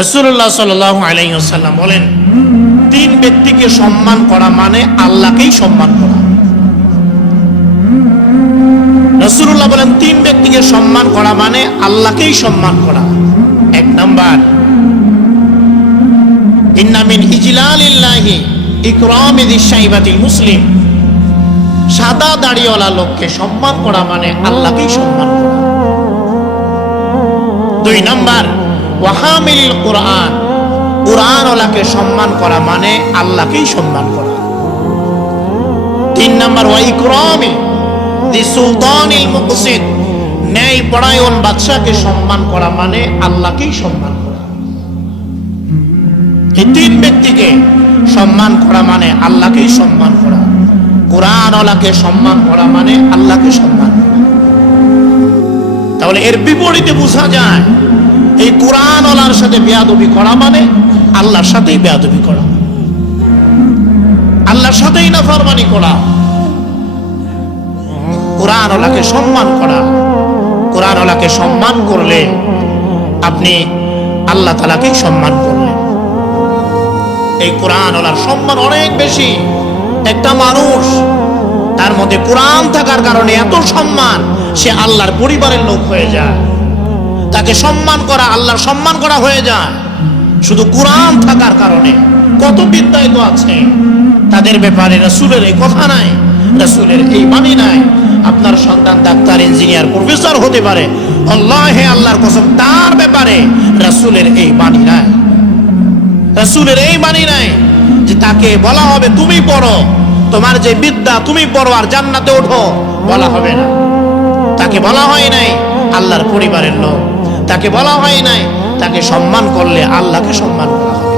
রাসূলুল্লাহ সাল্লাল্লাহু আলাইহি ওয়াসাল্লাম বলেন, তিন ব্যক্তিকে সম্মান করা মানে আল্লাহকেই সম্মান করা। রাসূলুল্লাহ বলেন, তিন ব্যক্তিকে সম্মান করা মানে আল্লাহকেই সম্মান করা। এক নাম্বার, ইন্না মিন ইজলালিল্লাহি ইকরামি যিশ-শাইবাতিল মুসলিম, সাদা দাড়িওয়ালা লোককে সম্মান করা মানে আল্লাহকেই সম্মান করা। দুই নাম্বার, ওয়াহামিলিল কুরআন, কুরআনওয়ালাকে সম্মান করা মানে আল্লাহকেই সম্মান করা। তিন নাম্বার, ওয়া ইকরামি দি সুলতানিল মুকসিত, ন্যায় পরায়ণ বাদশাকে সম্মান করা মানে আল্লাহকেই সম্মান করা। এই তিন ব্যক্তিকে সম্মান করা মানে আল্লাহকেই সম্মান করা। কুরআনওয়ালাকে সম্মান করা মানে আল্লাহকে সম্মান করা। তাহলে এর বিপরীতে বোঝা যায়, এই কুরআনওয়ালার সাথে বেয়াদবি করা মানে আল্লাহর সাথেই বেয়াদবি করা, আল্লাহর সাথেই নাফরমানি করা। কুরআনওয়ালাকে সম্মান করা, কুরআনওয়ালাকে সম্মান করলে আপনি আল্লাহ তাআলাকেই সম্মান করলেন। এই কুরআনওয়ালার সম্মান অনেক বেশি। একটা মানুষ, তার মধ্যে কুরআন থাকার কারণে এত সম্মান, সে আল্লাহর পরিবারের লোক হয়ে যায়। তাকে সম্মান করা আল্লাহর সম্মান করা হয়ে যায় শুধু কুরআন থাকার কারণে। কত বিদ্যায়িত আছে, তাদের ব্যাপারে রাসূলের এই কথা নাই, রাসূলের এই বাণী নাই। আপনার সন্তান ডাক্তার, ইঞ্জিনিয়ার, প্রফেসর হতে পারে, আল্লাহে আল্লাহর কসম তার ব্যাপারে রাসূলের এই বাণী নাই। রাসূলের এই বাণী নাই যে তাকে বলা হবে তুমি পড়ো, তোমার যে বিদ্যা তুমি পড়ো আর জান্নাতে ওঠো, বলা হবে না। তাকে বলা হয় নাই আল্লাহর পরিবারের লোক, তাকে বলা হয় নাই তাকে সম্মান করলে আল্লাহকে সম্মান করা হবে।